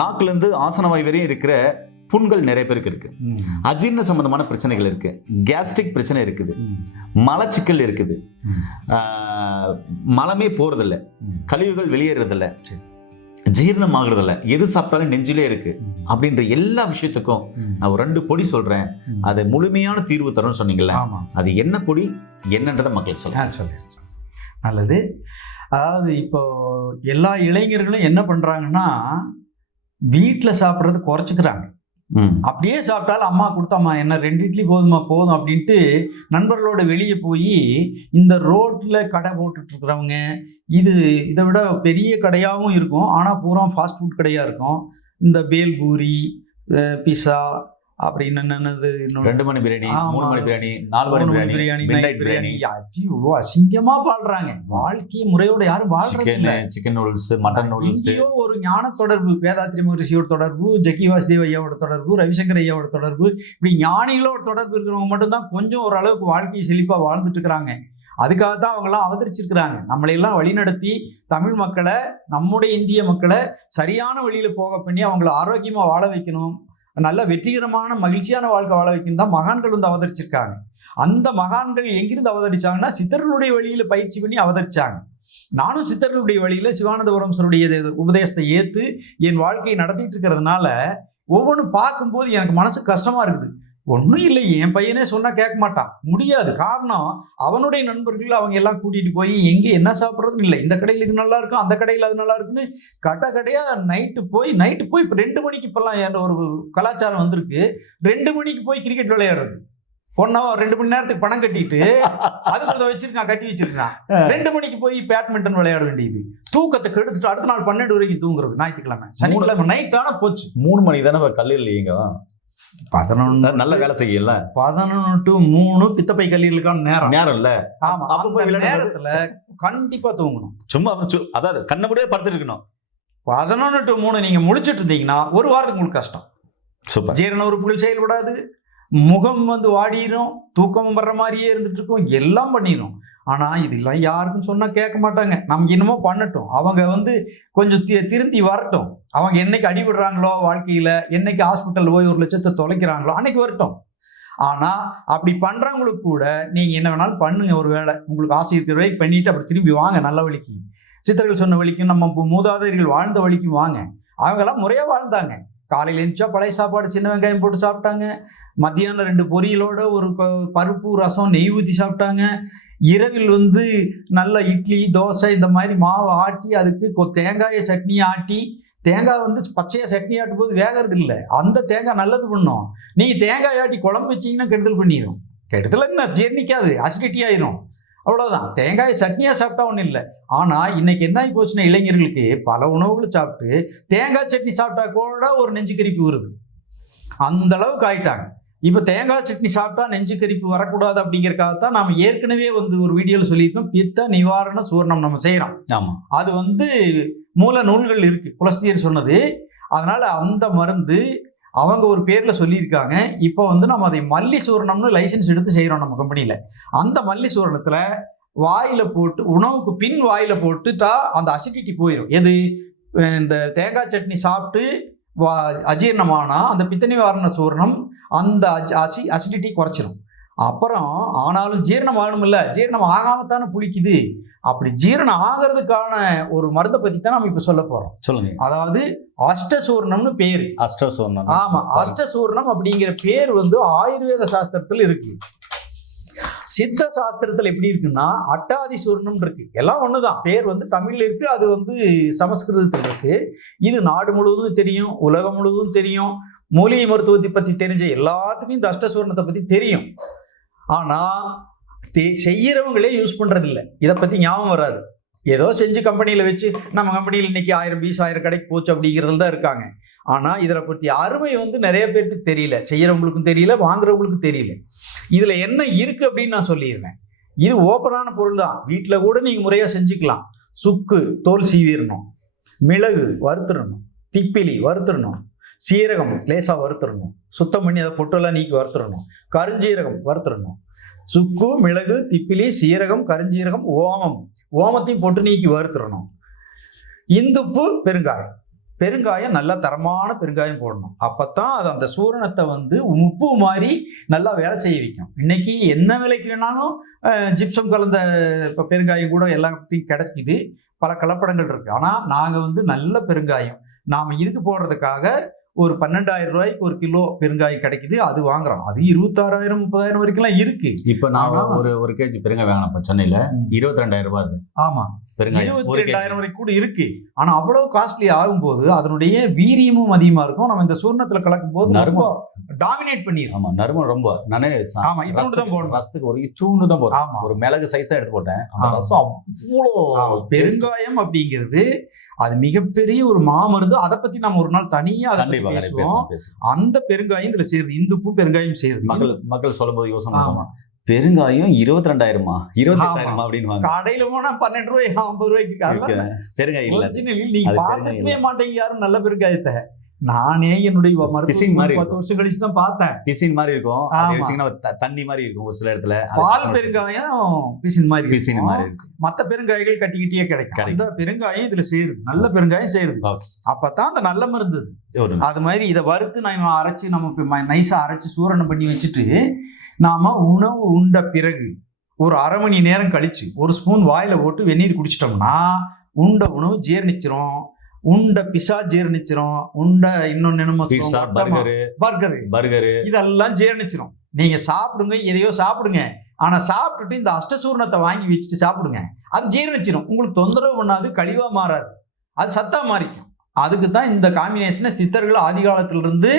நாக்குல இருந்து ஆசனவாய் வரையும் இருக்கிற புண்கள் நிறைய பேருக்கு இருக்கு, அஜீரண சம்பந்தமான பிரச்சனைகள் இருக்கு, கேஸ்ட்ரிக் பிரச்சனை இருக்குது, மலச்சிக்கல் இருக்குது, மலமே போறதில்ல, கழிவுகள் வெளியேறதில்ல, ஜீரணம் ஆகுறதில்ல, எது சாப்பிட்டாலும் நெஞ்சிலே இருக்கு அப்படின்ற எல்லா விஷயத்துக்கும் நான் ஒரு 2 பொடி சொல்றேன். அது முழுமையான தீர்வு தரும்னு சொன்னீங்கல்ல, அது என்ன பொடி என்னன்றதை மக்களுக்கு சொல்றேன். நல்லது. அதாவது இப்போ எல்லா இளைஞர்களும் என்ன பண்றாங்கன்னா, வீட்டில் சாப்பிட்றது குறைச்சிக்கிறாங்க. அப்படியே சாப்பிட்டாலும் அம்மா கொடுத்தாம்மா என்ன 2 இட்லி போதுமா போதும் அப்படின்ட்டு நண்பர்களோட வெளியே போய் இந்த ரோட்ல கடை போட்டுட்டு இருக்கிறவங்க, இதை விட பெரிய கடையாகவும் இருக்கும், ஆனால் பூரா ஃபாஸ்ட் ஃபுட் கடையாக இருக்கும். இந்த பேல்பூரி, பிஸா, அப்படின்னு என்னது 2 மணி பிரியாணி, 3 மணி பிரியாணி, 4 மணி பிரியாணி, நைட் பிரியாணி, அசிங்கமா வாழ்றாங்க. வாழ்க்கை முறையோட யாரும் வாழ்றாங்க. Chicken noodles, mutton noodles. ஒரு ஞான தொடர்பு, வேதாத்ரி மகரிஷியோட தொடர்பு, ஜக்கி வாசுதேவ் ஐயாவோட தொடர்பு, ரவிசங்கர் ஐயாவோட தொடர்பு, இப்படி ஞானிகளோட தொடர்பு இருக்கிறவங்க மட்டும்தான் கொஞ்சம் ஓரளவுக்கு வாழ்க்கையை செழிப்பா வாழ்ந்துட்டு இருக்கிறாங்க. அதுக்காகத்தான் அவங்கெல்லாம் அவதரிச்சிருக்கிறாங்க. நம்மளையெல்லாம் வழிநடத்தி தமிழ் மக்களை, நம்முடைய இந்திய மக்களை சரியான வழியில போக பண்ணி அவங்களை ஆரோக்கியமா வாழ வைக்கணும், நல்ல வெற்றிகரமான மகிழ்ச்சியான வாழ்க்கை வாழ வைக்கணும் தான் மகான்கள் வந்து அவதரிச்சிருக்காங்க. அந்த மகான்கள் எங்கிருந்து அவதரிச்சாங்கன்னா, சித்தர்களுடைய வழியில பயிற்சி பண்ணி அவதரிச்சாங்க. நானும் சித்தர்களுடைய வழியில சிவானந்தபுரம் சாருடைய உபதேசத்தை ஏத்து என் வாழ்க்கையை நடத்திட்டு இருக்கிறதுனால ஒவ்வொன்றும் பார்க்கும்போது எனக்கு மனசு கஷ்டமா இருக்குது. ஒன்றும் இல்லை, என் பையனே சொன்னா கேட்க மாட்டான், முடியாது. காரணம் அவனுடைய நண்பர்கள் அவங்க எல்லாம் கூட்டிட்டு போய் எங்கே என்ன சாப்பிட்றதுன்னு இல்லை, இந்த கடையில் இது நல்லா இருக்கும், அந்த கடையில் அது நல்லா இருக்குன்னு கடையா நைட்டு போய் இப்போ 2 மணிக்கு இப்பெல்லாம் என்ற ஒரு கலாச்சாரம் வந்திருக்கு. 2 மணிக்கு போய் கிரிக்கெட் விளையாடுறது. 2 மணி நேரத்துக்கு பணம் கட்டிட்டு அதுக்கு வச்சிருக்கான், கட்டி வச்சிருக்கான். 2 மணிக்கு போய் பேட்மிண்டன் விளையாட வேண்டியது, தூக்கத்தை கெடுத்துட்டு அடுத்த நாள் 12 வரைக்கும் தூங்குறது. ஞாயிற்றுக்கிழமை சனிக்கிழமை நைட் ஆனா போச்சு. 3 மணிக்கு தானே கல்லூரி இல்லைங்க, 11 நல்ல வேலை செய்யல. 11 to 3 பித்தப்பை கல்லீரலுக்கான நேரம் இல்ல. ஆமா, அப்ப நேரத்துல கண்டிப்பா தூங்கணும். சும்மா அதாவது கண்ணபடியே படுத்து இருக்கணும். 11 to 3 நீங்க முழிச்சிட்டு இருந்தீங்கன்னா ஒரு வாரத்துக்கு உங்களுக்கு கஷ்டம். சூப்பர். ஜீரண உறுப்புகள் செயல்படாது, முகம் வந்து வாடிரும், தூக்கம் வர்ற மாதிரியே இருந்துட்டு இருக்கும், எல்லாம் பண்ணிடும். ஆனா இதெல்லாம் யாருக்கும் சொன்னா கேட்க மாட்டாங்க. நமக்கு என்னமோ பண்ணட்டும், அவங்க வந்து கொஞ்சம் திருந்தி வரட்டும். அவங்க என்னைக்கு அடிபடுறாங்களோ வாழ்க்கையில, என்னைக்கு ஹாஸ்பிட்டல் போய் 1 லட்சத்தை தொலைக்கிறாங்களோ அன்னைக்கு வரட்டும். ஆனா அப்படி பண்றவங்களுக்கு கூட நீங்க என்ன வேணாலும் பண்ணுங்க, ஒரு வேளை உங்களுக்கு ஆசை இருக்கிற வரைக்கும் பண்ணிட்டு அப்புறம் திரும்பி வாங்க நல்ல வழிக்கு. சித்தர்கள் சொன்ன வழிக்கும் நம்ம மூதாதையர்கள் வாழ்ந்த வழிக்கும் வாங்க. அவங்கெல்லாம் முறையா வாழ்ந்தாங்க. காலையில் எழுந்திரிச்சா பழைய சாப்பாடு, சின்ன வெங்காயம் போட்டு சாப்பிட்டாங்க. மத்தியானம் 2 பொரியலோட ஒரு பருப்பு ரசம் நெய் ஊற்றி சாப்பிட்டாங்க. இரவில் வந்து நல்ல இட்லி தோசை இந்த மாதிரி மாவு ஆட்டி அதுக்கு தேங்காயை சட்னி ஆட்டி, தேங்காய் வந்து பச்சையா சட்னி ஆட்டும் போது வேகிறது இல்லை, அந்த தேங்காய் நல்லது பண்ணும். நீங்க தேங்காய் ஆட்டி குழம்பு வச்சீங்கன்னா கெடுதல் பண்ணிடும். கெடுதல் என்ன, ஜீர்ணிக்காது, அசிடிட்டி ஆயிரும், அவ்வளவுதான். தேங்காய் சட்னியா சாப்பிட்டா ஒன்றும் இல்லை. ஆனா இன்னைக்கு என்ன ஆகி போச்சுன்னா, இளைஞர்களுக்கு பல உணவுகளை சாப்பிட்டு தேங்காய் சட்னி சாப்பிட்டா கூட ஒரு நெஞ்சு கரிப்பு வருது, அந்த அளவுக்கு ஆயிட்டாங்க. இப்போ தேங்காய் சட்னி சாப்பிட்டா நெஞ்சு கரிப்பு வரக்கூடாது அப்படிங்கிறக்காகத்தான் நாம் ஏற்கனவே வந்து ஒரு வீடியோவில் சொல்லியிருக்கோம், பித்த நிவாரண சூர்ணம் நம்ம செய்யறோம். ஆமா, அது வந்து மூல நூல்கள் இருக்கு, புலஸ்தியர் சொன்னது. அதனால அந்த மருந்து அவங்க ஒரு பேர்ல சொல்லியிருக்காங்க. இப்போ வந்து நம்ம அதை மல்லி சூரணம்னு லைசன்ஸ் எடுத்து செய்யறோம் நம்ம கம்பெனியில. அந்த மல்லி சூரணத்துல வாயில போட்டு, உணவுக்கு பின் வாயில போட்டுட்டா அந்த அசிடிட்டி போயிடும். எது, இந்த தேங்காய் சட்னி சாப்பிட்டு அஜீரணமானா அந்த பித்த நிவாரண சூரணம் அந்த அசிடிட்டி குறைச்சிரும். அப்புறம் ஆனாலும் ஜீரணம் ஆகணும் இல்லை, ஜீரணம் ஆகாமத்தானே புளிக்குது. அப்படி ஜீரணம் ஆகிறதுக்கான ஒரு மருந்தை பத்தி தான் நம்ம இப்ப சொல்ல போறோம். சொல்லுங்க. அதாவது அஷ்டசூர்ணம்னு பேரு. அஷ்டசூர்ணம். ஆமா, அஷ்டசூர்ணம் அப்படிங்கிற பேர் வந்து ஆயுர்வேத சாஸ்திரத்துல இருக்கு. சித்த சாஸ்திரத்துல எப்படி இருக்குன்னா அட்டாதி சூர்ணம் இருக்கு. எல்லாம் ஒண்ணுதான், பேர் வந்து தமிழ்ல இருக்கு, அது வந்து சமஸ்கிருதத்தில் இருக்கு. இது நாடு முழுவதும் தெரியும், உலகம் முழுவதும் தெரியும். மூலிகை மருத்துவத்தை பத்தி தெரிஞ்ச எல்லாத்துக்கும் இந்த அஷ்டசூர்ணத்தை பத்தி தெரியும். ஆனா செய்யறவங்களே யூஸ் பண்றது இல்லை, இதை பத்தி ஞாபகம் வராது. ஏதோ செஞ்சு கம்பெனியில வச்சு நம்ம கம்பெனியில் இன்னைக்கு 1000 பீஸ் 1000 கடைக்கு போச்சு அப்படிங்கிறதுல தான் இருக்காங்க. ஆனா இதை பத்தி அருமை வந்து நிறைய பேருக்கு தெரியல, செய்யறவங்களுக்கும் தெரியல, வாங்குறவங்களுக்கும் தெரியல. இதுல என்ன இருக்கு அப்படின்னு நான் சொல்லிடுறேன். இது ஓப்பனான பொருள் தான், வீட்டுல கூட நீங்க முறையா செஞ்சுக்கலாம். சுக்கு தோல் சீவிடணும், மிளகு வறுத்துடணும், திப்பிலி வறுத்துடணும், சீரகம் லேசா வறுத்துடணும், சுத்தம் பண்ணி அதை பொட்டெல்லாம் நீக்கி வறுத்துடணும், கருஞ்சீரகம் வறுத்துடணும். சுக்கு மிளகு திப்பிலி சீரகம் கருஞ்சீரகம் ஓமத்தையும் போட்டு நீக்கி வறுத்துடணும். இந்துப்பு பெருங்காயம் பெருங்காயம் நல்ல தரமான பெருங்காயம் போடணும். அப்பதான் அது அந்த சூரணத்தை வந்து உப்பு மாதிரி நல்லா வேலை செய்ய வைக்கும். இன்னைக்கு என்ன விலைக்கு வேணாலும் ஜிப்சம் கலந்த இப்போ பெருங்காயம் கூட எல்லாத்தையும் கிடைக்குது, பல கலப்படங்கள் இருக்கு. ஆனால் நாங்கள் வந்து நல்ல பெருங்காயம் நாம் இதுக்கு போடுறதுக்காக ஒரு 12,000 ரூபாய்க்கு ஒரு கிலோ பெருங்காயம் கிடைக்குது, அது வாங்குறோம். அது 26,000 30,000 வரைக்கும்லாம் இருக்கு. இப்போ நான் ஒரு கேஜி பெருங்காயம் வாங்கினப்ப சென்னையில 22,000 ரூபாய். ஆமா, பெருங்காயம் 22,000 வரைக்கும் கூட இருக்கு. ஆனா அவ்வளவு காஸ்ட்லி ஆகும்போது அதனுடைய வீரியமும் அதிகமா இருக்கும். நம்ம இந்த சூர்ணத்துல கலக்கும் போது ரொம்ப டாமினேட் பண்ணிடும். ஆமா, நறுமணம் ரொம்ப. நானே இதோடு தான் போடணும். ரசத்துக்கு ஒரு தூண்டு தான் போடுறேன். ஆமா, ஒரு மிளகு சைஸா எடுத்து போட்டேன். அந்த ரசம் அவ்வளோ. பெருங்காயம் அப்படிங்கிறது அது மிகப்பெரிய ஒரு மாமருந்து. அதை பத்தி நம்ம ஒரு நாள் தனியா பேசுவோம். அந்த பெருங்காயம் இதுல சேருது, இந்துப்பும் பெருங்காயம் சேருது. மக்கள் சொல்லும் போது யோசனை பெருங்காயம் 22,000 28,000 அப்படின்னு கடையில போனா 12 ரூபாய் 50 ரூபாய்க்கு பெருங்காயம் இல்ல. நீங்க பார்க்கவே மாட்டேங்க யாரும் நல்ல பெருங்காயத்தை. நானே என்னுடைய 10 வருஷம் கழிச்சு தான் பார்த்தேன். பிசின் மாதிரி இருக்கும், தண்ணி மாதிரி இருக்கும் ஒரு சில இடத்துல. பால் பெருங்காயம் பிசின் மாதிரி இருக்கும். மற்ற பெருங்காயங்கள் கட்டிக்கிட்டே கிடைக்கும். அந்த பெருங்காயம் இதுல சேருது, நல்ல பெருங்காயம் சேருது. அப்பதான் அந்த நல்ல மருந்து. அது மாதிரி இதை வறுத்து நம்ம அரைச்சு நம்ம நைஸா அரைச்சு சூரணம் பண்ணி வச்சுட்டு நாம உணவு உண்ட பிறகு ஒரு அரை மணி நேரம் கழிச்சு ஒரு ஸ்பூன் வாயில போட்டு வெந்நீர் குடிச்சிட்டோம்னா உண்ட உணவு ஜீரணிச்சிரும். உண்ட பிசா ஜீரணிச்சிரும். உண்ட இன்னொன்னு பர்கரு இதெல்லாம் ஜீரணிச்சிரும். நீங்க சாப்பிடுங்க, எதையோ சாப்பிடுங்க, ஆனா சாப்பிட்டுட்டு இந்த அஷ்டசூர்ணத்தை வாங்கி வச்சுட்டு சாப்பிடுங்க, அது ஜீரணிச்சிரும். உங்களுக்கு தொந்தரவு பண்ணாது, கழிவா மாறாது, அது சத்தா மாறிக்கும். அதுக்கு தான் இந்த காம்பினேஷனை சித்தர்கள் ஆதி காலத்திலிருந்து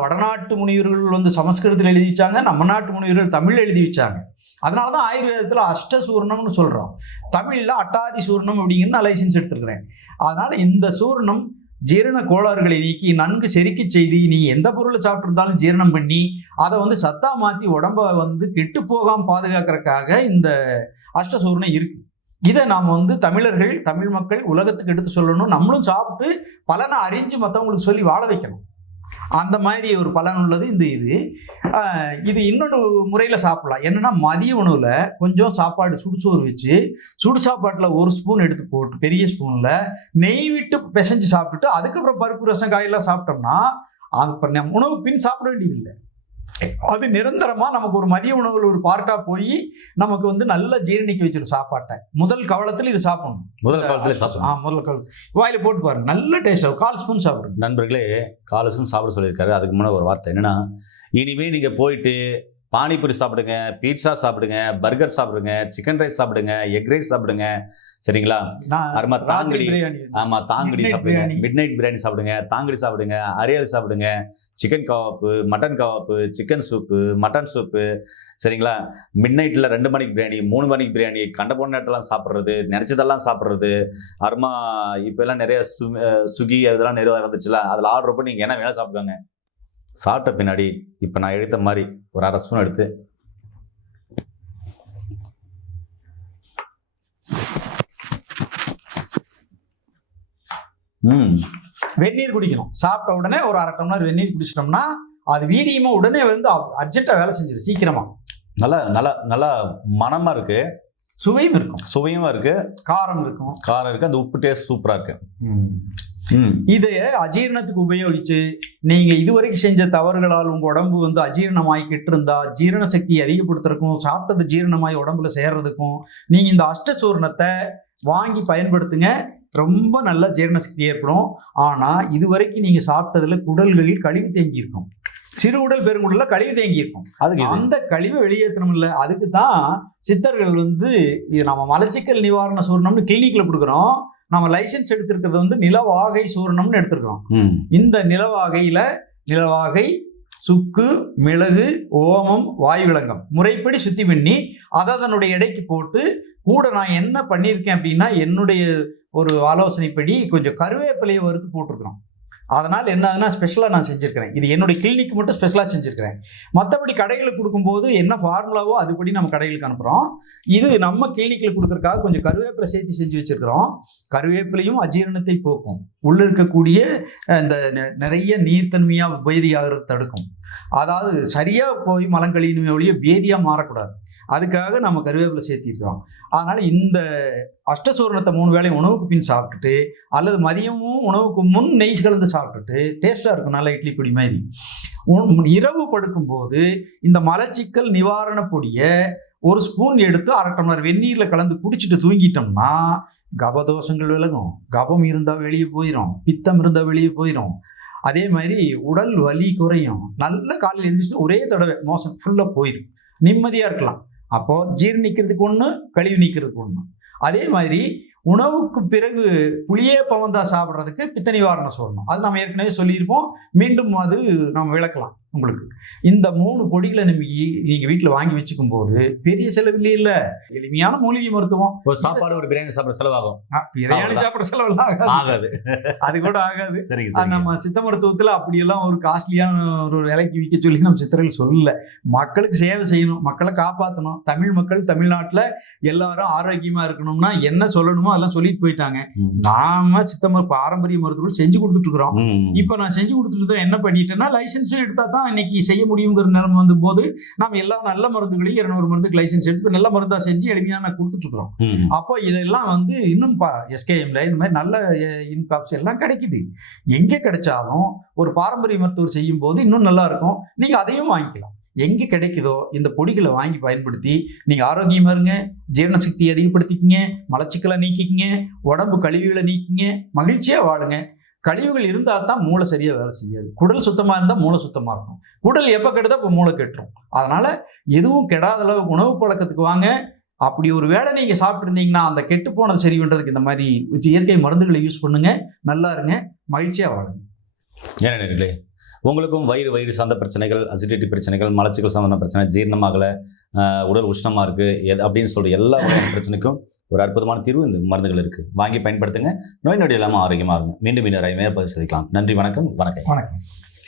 வடநாட்டு முனிவர்கள் வந்து சமஸ்கிருதத்தில் எழுதி வச்சாங்க, நம்ம நாட்டு முனிவர்கள் தமிழ் எழுதி வச்சாங்க. அதனால தான் ஆயுர்வேதத்தில் அஷ்டசூர்ணம்னு சொல்கிறோம். தமிழில் அட்டாதி சூர்ணம் அப்படிங்கிற நான் லைசன்ஸ் எடுத்துருக்கிறேன். அதனால் இந்த சூர்ணம் ஜீரண கோளாறுகளை நீக்கி நன்கு செரிக்க செய்து நீ எந்த பொருளை சாப்பிட்ருந்தாலும் ஜீரணம் பண்ணி அதை வந்து சத்தா மாற்றி உடம்பை வந்து கெட்டு போகாமல் பாதுகாக்கிறதுக்காக இந்த அஷ்டசூர்ணம் இருக்குது. இதை நாம் வந்து தமிழர்கள், தமிழ் மக்கள் உலகத்துக்கு எடுத்து சொல்லணும். நம்மளும் சாப்பிட்டு பலனை அறிஞ்சு மற்றவங்களுக்கு சொல்லி வாழ வைக்கணும். அந்த மாதிரி ஒரு பலன் உள்ளது இது இன்னொரு முறையில் சாப்பிடலாம். என்னன்னா மதிய உணவில் கொஞ்சம் சாப்பாடு சுடுசோறு வச்சு சுடு சாப்பாட்டில் ஒரு ஸ்பூன் எடுத்து போட்டு பெரிய ஸ்பூனில் நெய் விட்டு பிசைஞ்சு சாப்பிட்டுட்டு அதுக்கப்புறம் பருப்பு ரசம் காயெல்லாம் சாப்பிட்டோம்னா அப்புறம் நம்ம உணவு பின் சாப்பிட வேண்டியதில்லை. அது நிரந்தரமா நமக்கு ஒரு மதிய உணவுல ஒரு பார்ட்டா போய் நமக்கு வந்து நல்ல ஜீரணிக்க வச்சிடும் சாப்பாட்டை. முதல் கவலத்தில் இது சாப்பிடணும். முதல் காலத்துல வாயில போட்டு பாருங்க, நல்ல டேஸ்ட். 1/4 ஸ்பூன் சாப்பிடுங்க. நண்பர்களே, 1/4 ஸ்பூன் சாப்பிட சொல்லியிருக்காரு. அதுக்கு முன்னாடி ஒரு வார்த்தை என்னன்னா, இனிமே நீங்க போயிட்டு பானிபூரி சாப்பிடுங்க, பீட்சா சாப்பிடுங்க, பர்கர் சாப்பிடுங்க, சிக்கன் ரைஸ் சாப்பிடுங்க, எக் ரைஸ் சாப்பிடுங்க, சரிங்களா? தாங்கடி சாப்பிடுங்க, மிட் நைட் பிரியாணி சாப்பிடுங்க, தாங்கடி சாப்பிடுங்க, அரியல் சாப்பிடுங்க, chicken kebab, mutton kebab, chicken soup, mutton soup, சரிங்களா? மிட் நைட்டில் 2 மணிக்கு பிரியாணி, 3 மணிக்கு பிரியாணி, கண்ட போன நேரத்தெல்லாம் சாப்பிட்றது, நினச்சதெல்லாம் சாப்பிட்றது. அருமா இப்போ எல்லாம் நிறைய சுகி அதெல்லாம் நிறைய வந்துச்சுல, அதில் ஆர்டர் பண்ணி நீங்கள் என்ன வேணால் சாப்பிடுவாங்க. சாப்பிட்ட பின்னாடி இப்போ நான் எடுத்த மாதிரி ஒரு 1/2 ஸ்பூன் எடுத்து வெந்நீர் குடிக்கணும். சாப்பிட்ட உடனே ஒரு 1/2 டம்ளர் வெந்நீர் குடிச்சிட்டோம்னா அது வீரியமா உடனே வந்து அர்ஜென்ட்டா வேலை செஞ்சிடும் சீக்கிரமா. நல்லா மனமா இருக்கு, சுவையும் இருக்கும், இருக்கு, காரம் இருக்கு, அந்த உப்பு டேஸ்ட் சூப்பரா இருக்கு. இதை அஜீரணத்துக்கு உபயோகிச்சு நீங்க இதுவரைக்கும் செஞ்ச தவறுகளால் உங்க உடம்பு வந்து அஜீரணமாய் கெட்டிருந்தா ஜீரண சக்தியை அதிகப்படுத்துறதுக்கும் சாப்பிட்டது ஜீரணமாய் உடம்புல சேர்றதுக்கும் நீங்க இந்த அஷ்டசூர்ணத்தை வாங்கி பயன்படுத்துங்க. ரொம்ப நல்ல ஜீரண சக்தி ஏற்படும். ஆனா இதுவரைக்கும் நீங்க சாப்பிட்டதுல குடல்களில் கழிவு தேங்கி இருக்கும். சிறு உடல் பெருங்குடல்ல கழிவு தேங்கி இருக்கும். அதுக்கு அந்த கழிவை வெளியேற்றணும் இல்லை. அதுக்கு தான் சித்தர்கள் வந்து இது நம்ம மலச்சிக்கல் நிவாரண சூர்ணம்னு கிளினிக்ல கொடுக்குறோம். நம்ம லைசன்ஸ் எடுத்திருக்கிறது வந்து நிலவாகை சூர்ணம்னு எடுத்திருக்கிறோம். இந்த நிலவாகை, சுக்கு, மிளகு, ஓமம், வாயுவிலங்கம் முறைப்படி சுத்தி பண்ணி அதை அதனுடைய எடைக்கு போட்டு கூட நான் என்ன பண்ணியிருக்கேன் அப்படின்னா என்னுடைய ஒரு ஆலோசனைப்படி கொஞ்சம் கருவேப்பிலையை வறுத்து போட்டிருக்கிறோம். அதனால் என்ன ஆகுதுன்னா ஸ்பெஷலாக நான் செஞ்சுருக்கிறேன். இது என்னுடைய கிளினிக் மட்டும் ஸ்பெஷலாக செஞ்சுருக்கிறேன். மற்றபடி கடைகளுக்கு கொடுக்கும்போது என்ன ஃபார்முலாவோ அதுபடி நம்ம கடைகளுக்கு அனுப்புகிறோம். இது நம்ம கிளினிக்கில் கொடுக்குறதுக்காக கொஞ்சம் கருவேப்பிலை சேர்த்து செஞ்சு வச்சுருக்கிறோம். கருவேப்பிலையும் அஜீரணத்தை போக்கும், உள்ளே இருக்கக்கூடிய இந்த நிறைய நீர்த்தன்மையாக உபேதியாகிறது தடுக்கும். அதாவது சரியாக போய் மலங்கழியினுமே ஒழிய பேதியாக மாறக்கூடாது. அதுக்காக நம்ம கருவேப்பிலை சேர்த்திருக்கிறோம். அதனால் இந்த அஷ்டசூர்ணத்தை 3 வேளை உணவுக்கு பின் சாப்பிட்டுட்டு அல்லது மதியமும் உணவுக்கு முன் நெய் கலந்து சாப்பிட்டுட்டு டேஸ்ட்டாக இருக்கும், நல்லா இட்லி பொடி மாதிரி. இரவு படுக்கும்போது இந்த மலச்சிக்கல் நிவாரண பொடியை 1 ஸ்பூன் எடுத்து 1/2 டம்ளர் வெந்நீரில் கலந்து குடிச்சிட்டு தூங்கிட்டோம்னா கபதோஷங்கள் விலகும், கபம் இருந்தால் வெளியே போயிடும், பித்தம் இருந்தால் வெளியே போயிடும். அதே மாதிரி உடல் வலி குறையும். நல்ல காலையில் எழுந்திரிச்சு ஒரே தடவை மோசம் ஃபுல்லாக போயிடும், நிம்மதியாக இருக்கலாம். அப்போது ஜீரணிக்கிறதுக்கு ஒன்று, கழிவு நீக்கிறதுக்கு ஒன்று. அதே மாதிரி உணவுக்கு பிறகு புளியேப்பம் வந்தா சாப்பிட்றதுக்கு பித்த நிவாரணம் சொல்லணும். அது நம்ம ஏற்கனவே சொல்லியிருப்போம், மீண்டும் அது நம்ம விளக்கலாம் உங்களுக்கு. இந்த 3 பொடிகளை நீங்கள் வீட்டில் வாங்கி வச்சுக்கும் போது பெரிய செலவில்லை, இல்லை எளிமையான மூலிகை மருத்துவம். ஒரு சாப்பாடு ஒரு பிரியாணி சாப்பிட்ற செலவாகும், பிரியாணி சாப்பிட்ற செலவெல்லாம் ஆகாது, அது கூட ஆகாது. சரி, நம்ம சித்த மருத்துவத்தில் அப்படியெல்லாம் ஒரு காஸ்ட்லியான ஒரு விலைக்கு விற்க சொல்லி நம்ம சித்தர்கள் சொல்லல. மக்களுக்கு சேவை செய்யணும், மக்களை காப்பாற்றணும். தமிழ் மக்கள் தமிழ்நாட்டில் எல்லாரும் ஆரோக்கியமா இருக்கணும்னா என்ன சொல்லணுமோ அதெல்லாம் சொல்லிட்டு போயிட்டாங்க. நாம பாரம்பரிய மருத்துவர்கள் செஞ்சு கொடுத்துட்டு இருக்கிறோம். இப்ப நான் செஞ்சு கொடுத்துட்டு என்ன பண்ணிட்டேன்னா, லைசன்ஸும் எடுத்தா தான் இன்னைக்கு செய்ய முடியுங்கிற நிலைமை வந்து போது நம்ம எல்லா நல்ல மருந்துகளையும் 200 மருந்துக்கு லைசன்ஸ் எடுத்து நல்ல மருந்தா செஞ்சு எளிமையா நான் கொடுத்துட்டு இருக்கிறோம். அப்போ இதெல்லாம் வந்து இன்னும் எஸ்கேஎம்ல இந்த மாதிரி நல்ல இன்காப்ஸ் எல்லாம் கிடைக்குது. எங்க கிடைச்சாலும் ஒரு பாரம்பரிய மருத்துவர் செய்யும் போது இன்னும் நல்லா இருக்கும். நீங்க அதையும் வாங்கிக்கலாம். எங்கே கிடைக்குதோ இந்த பொடிகளை வாங்கி பயன்படுத்தி நீங்கள் ஆரோக்கியமாக இருங்க, ஜீரண சக்தியை அதிகப்படுத்திக்கிங்க, மலச்சிக்கலை நீக்கிக்கிங்க, உடம்பு கழிவுகளை நீக்கிங்க, மகிழ்ச்சியாக வாழுங்க. கழிவுகள் இருந்தால் தான் மூளை சரியாக வேலை செய்யாது. குடல் சுத்தமாக இருந்தால் மூளை சுத்தமாக இருக்கும். குடல் எப்போ கெடுதோ அப்போ மூளை கெட்டுரும். அதனால் எதுவும் கெடாத அளவு உணவு பழக்கத்துக்கு வாங்க. அப்படி ஒரு வேளை நீங்கள் சாப்பிட்ருந்தீங்கன்னா அந்த கெட்டு போனது சரி பண்ணுறதுக்கு இந்த மாதிரி இயற்கை மருந்துகளை யூஸ் பண்ணுங்க. நல்லா இருங்க, மகிழ்ச்சியாக வாழுங்க. ஏனே உங்களுக்கும் வயிறு சார்ந்த பிரச்சனைகள், அசிடிட்டி பிரச்சனைகள், மலச்சிக்கல் சார்ந்த பிரச்சனை, ஜீரணமாகலை, உடல் உஷ்ணமாக இருக்குது அப்படின்னு சொல்கிற எல்லா பிரச்சனைக்கும் ஒரு அற்புதமான தீர்வு இந்த மருந்துகள் இருக்குது. வாங்கி பயன்படுத்துங்க. நோய் நொடி இல்லாமல் ஆரோக்கியமாக இருங்க. மீண்டும் இன்னொரு பதிவு சந்திக்கலாம். நன்றி, வணக்கம். வணக்கம்.